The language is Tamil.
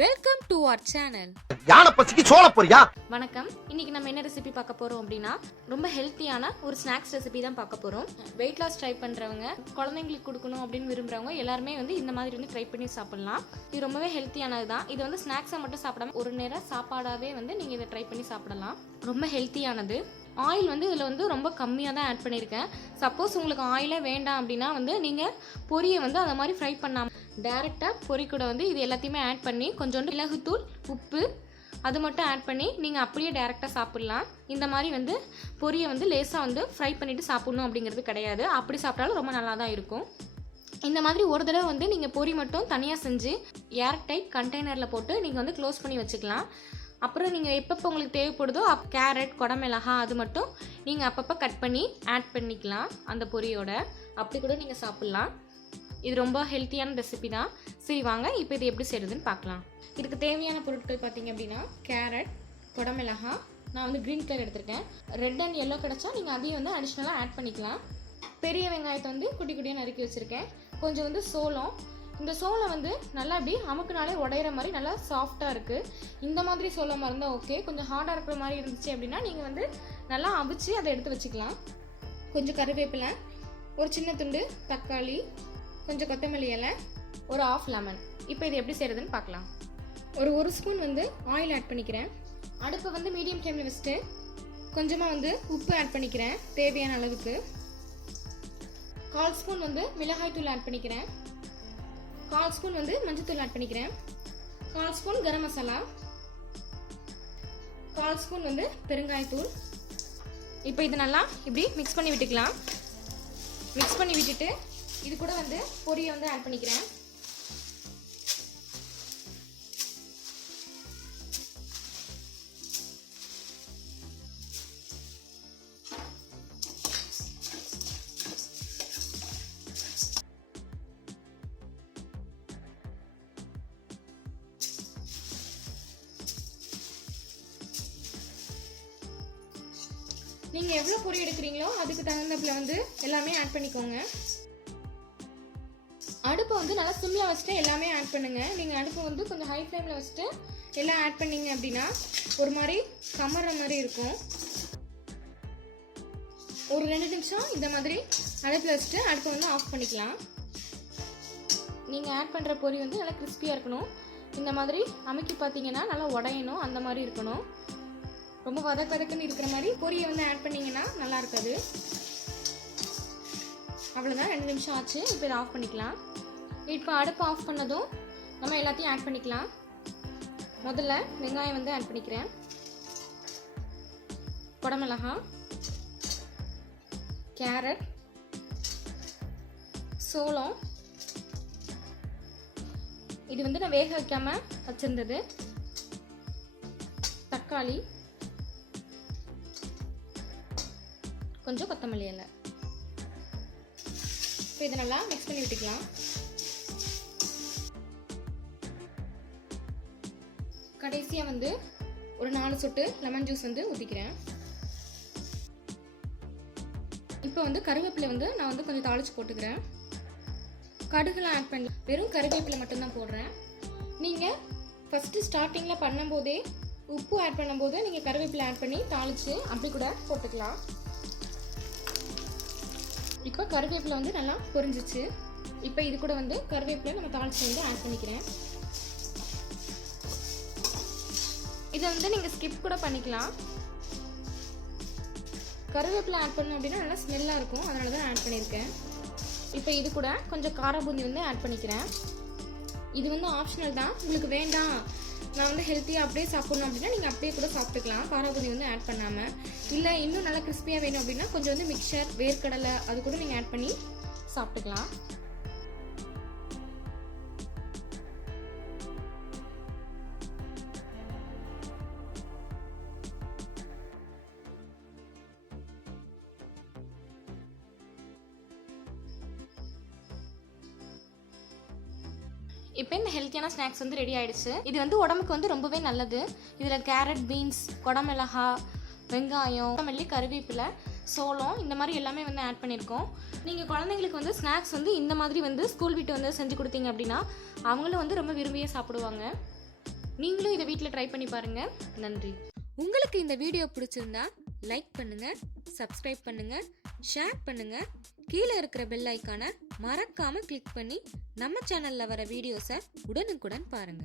Welcome to our channel. யானை பசிக்கு சோள போறியா? வணக்கம். இன்னைக்கு நம்ம என்ன ரெசிபி பார்க்க போறோம் அப்படின்னா ரொம்ப ஹெல்த்தியான ஒரு ஸ்நாக்ஸ் ரெசிபி தான் பார்க்க போறோம். வெயிட் லாஸ் ட்ரை பண்றவங்க, குழந்தைங்களுக்கு கொடுக்கணும் அப்படின்னு விரும்புறவங்க எல்லாருமே இந்த மாதிரி ட்ரை பண்ணி சாப்பிடலாம். இது ரொம்பவே ஹெல்த்தியானது தான். இது ஸ்நாக்ஸா மட்டும் சாப்பிடாம ஒரு நேரம் சாப்பாடாவே நீங்க இதை ட்ரை பண்ணி சாப்பிடலாம். ரொம்ப ஹெல்த்தியானது. ஆயில் இதில் ரொம்ப கம்மியாக தான் ஆட் பண்ணியிருக்கேன். சப்போஸ் உங்களுக்கு ஆயிலே வேண்டாம் அப்படின்னா நீங்கள் பொரியை அந்த மாதிரி ஃப்ரை பண்ணாமல் டேரெக்டாக பொரி கூட இது எல்லாத்தையுமே ஆட் பண்ணி கொஞ்சோண்டு மிளகுத்தூள், உப்பு அது மட்டும் ஆட் பண்ணி நீங்கள் அப்படியே டேரெக்டாக சாப்பிட்லாம். இந்த மாதிரி பொரியை லேசாக ஃப்ரை பண்ணிவிட்டு சாப்பிட்ணும் அப்படிங்கிறது கிடையாது. அப்படி சாப்பிட்டாலும் ரொம்ப நல்லா தான் இருக்கும். இந்த மாதிரி ஒரு தடவை நீங்கள் பொரி மட்டும் தனியாக செஞ்சு ஏர் டைட் கண்டெய்னரில் போட்டு நீங்கள் க்ளோஸ் பண்ணி வச்சுக்கலாம். அப்புறம் நீங்கள் எப்பப்போ உங்களுக்கு தேவைப்படுதோ கேரட், குடமிளகா அது மட்டும் நீங்கள் அப்பப்போ கட் பண்ணி ஆட் பண்ணிக்கலாம் அந்த பொரியோட. அப்படி கூட நீங்கள் சாப்பிட்லாம். இது ரொம்ப ஹெல்த்தியான ரெசிபி தான். சரி வாங்க இப்போ இது எப்படி செய்கிறதுன்னு பார்க்கலாம். இதுக்கு தேவையான பொருட்கள் பார்த்தீங்க அப்படின்னா கேரட், குடமிளகா, நான் க்ரீன் கலர் எடுத்திருக்கேன். ரெட் அண்ட் எல்லோ கிடச்சா நீங்கள் அதையும் அடிஷ்னலாக ஆட் பண்ணிக்கலாம். பெரிய வெங்காயத்தை குட்டி குட்டியாக நறுக்கி வச்சுருக்கேன். கொஞ்சம் சோளம். இந்த சோளம் நல்லா அப்படி அமுக்குனாலே உடையிற மாதிரி நல்லா சாஃப்டாக இருக்குது. இந்த மாதிரி சோளமாக இருந்தால் ஓகே. கொஞ்சம் ஹார்டாக இருக்கிற மாதிரி இருந்துச்சு அப்படின்னா நீங்கள் நல்லா அவிச்சு அதை எடுத்து வச்சுக்கலாம். கொஞ்சம் கருவேப்பிலை, ஒரு சின்ன துண்டு தக்காளி, கொஞ்சம் கொத்தமல்லி இலை, ஒரு ஆஃப் லெமன். இப்போ இது எப்படி செய்கிறதுன்னு பார்க்கலாம். ஒரு ஸ்பூன் ஆயில் ஆட் பண்ணிக்கிறேன். அடுப்பை மீடியம் ஃப்ளேமில் வச்சுட்டு கொஞ்சமாக உப்பு ஆட் பண்ணிக்கிறேன் தேவையான அளவுக்கு. 1/4 ஸ்பூன் மிளகாய் தூள் ஆட் பண்ணிக்கிறேன். 1/4 ஸ்பூன் மஞ்சத்தூள் ஆட் பண்ணிக்கிறேன். 1/4 ஸ்பூன் கரம் மசாலா, 1/4 ஸ்பூன் பெருங்காயத்தூள். இப்போ இது நல்லா இப்படி மிக்ஸ் பண்ணி விட்டுக்கலாம். மிக்ஸ் பண்ணி விட்டுட்டு இது கூட பொரியை ஆட் பண்ணிக்கிறேன். நீங்கள் எவ்வளோ பொரி எடுக்கிறீங்களோ அதுக்கு தகுந்தப்பில் எல்லாமே ஆட் பண்ணிக்கோங்க. அடுப்பை நல்லா சிம்மில் வச்சுட்டு எல்லாமே ஆட் பண்ணுங்கள். நீங்கள் அடுப்பை கொஞ்சம் ஹை ஃப்ளேமில் வச்சுட்டு எல்லாம் ஆட் பண்ணிங்க அப்படின்னா ஒரு மாதிரி கமற மாதிரி இருக்கும். ஒரு 2 நிமிஷம் இந்த மாதிரி அடுப்பில் வச்சுட்டு அடுப்பை ஆஃப் பண்ணிக்கலாம். நீங்கள் ஆட் பண்ணுற பொரி நல்லா கிறிஸ்பியாக இருக்கணும். இந்த மாதிரி அமுக்கி பார்த்தீங்கன்னா நல்லா உடையணும், அந்த மாதிரி இருக்கணும். ரொம்ப வதக்குன்னு இருக்கிற மாதிரி பொரியை ஆட் பண்ணிங்கன்னா நல்லா இருக்காது. அவ்வளோதான், 2 நிமிஷம் ஆச்சு. இப்போ இதை ஆஃப் பண்ணிக்கலாம். இப்போ அடுப்பு ஆஃப் பண்ணதும் நம்ம எல்லாத்தையும் ஆட் பண்ணிக்கலாம். முதல்ல வெங்காயம் ஆட் பண்ணிக்கிறேன். குடமிளகா, கேரட், சோளம், இது நான் வேக வைக்காமல் வச்சுருந்தது, தக்காளி, கொஞ்சம் கொத்தமல்லி இலை. இப்போ இதை நல்லா மிக்ஸ் பண்ணி விட்டுக்கலாம். கடைசியாக ஒரு 4 சொட்டு லெமன் ஜூஸ் ஊற்றிக்கிறேன். இப்போ கருவேப்பிலை நான் கொஞ்சம் தாளித்து போட்டுக்கிறேன். கடுகுலாம் ஆட் பண்ணி வெறும் கருவேப்பிலை மட்டும்தான் போடுறேன். நீங்கள் ஃபஸ்ட்டு ஸ்டார்டிங்கில் பண்ணும்போதே உப்பு ஆட் பண்ணும்போது நீங்கள் கருவேப்பிலை ஆட் பண்ணி தாளித்து அப்படி கூட போட்டுக்கலாம். இப்போ கருவேப்பிலை நல்லா பொரிஞ்சிச்சு. இப்போ இது கூட கருவேப்பிலை நம்ம தாளிச்சு ஆட் பண்ணிக்கிறேன். இதை நீங்கள் ஸ்கிப் கூட பண்ணிக்கலாம். கருவேப்பிலை ஆட் பண்ணோம் அப்படின்னா நல்லா ஸ்மெல்லாக இருக்கும், அதனால தான் ஆட் பண்ணியிருக்கேன். இப்போ இது கூட கொஞ்சம் கார பூந்தி ஆட் பண்ணிக்கிறேன். இது ஆப்ஷனல் தான். உங்களுக்கு வேண்டாம், நான் ஹெல்த்தியாக அப்படியே சாப்பிட்ணும் அப்படின்னா நீங்கள் அப்படியே கூட சாப்பிட்டுக்கலாம், காராபூந்தி ஆட் பண்ணாமல். இல்லை இன்னும் நல்லா கிறிஸ்பியாக வேணும் அப்படின்னா கொஞ்சம் மிக்சர், வேர்க்கடலை அது கூட நீங்கள் ஆட் பண்ணி சாப்பிட்டுக்கலாம். இப்போ இந்த ஹெல்த்தியான ஸ்நாக்ஸ் ரெடி ஆயிடுச்சு. இது உடம்புக்கு ரொம்பவே நல்லது. இதில் கேரட், பீன்ஸ், குடமிளகா, வெங்காயம், கொத்தமல்லி, கருவேப்பிலை, சோளம் இந்த மாதிரி எல்லாமே ஆட் பண்ணியிருக்கோம். நீங்கள் குழந்தைங்களுக்கு ஸ்நாக்ஸ் இந்த மாதிரி ஸ்கூல் விட்டு செஞ்சு கொடுத்தீங்க அப்படின்னா அவங்களும் ரொம்ப விரும்பியே சாப்பிடுவாங்க. நீங்களும் இதை வீட்டில் ட்ரை பண்ணி பாருங்க. நன்றி. உங்களுக்கு இந்த வீடியோ பிடிச்சிருந்தா லைக் பண்ணுங்க, சப்ஸ்கிரைப் பண்ணுங்க, ஷேர் பண்ணுங்க. கீழே இருக்கிற பெல் ஐக்கானை மறக்காம கிளிக் பண்ணி நம்ம சேனல்ல வர வீடியோஸை உடனுக்குடன் பாருங்க.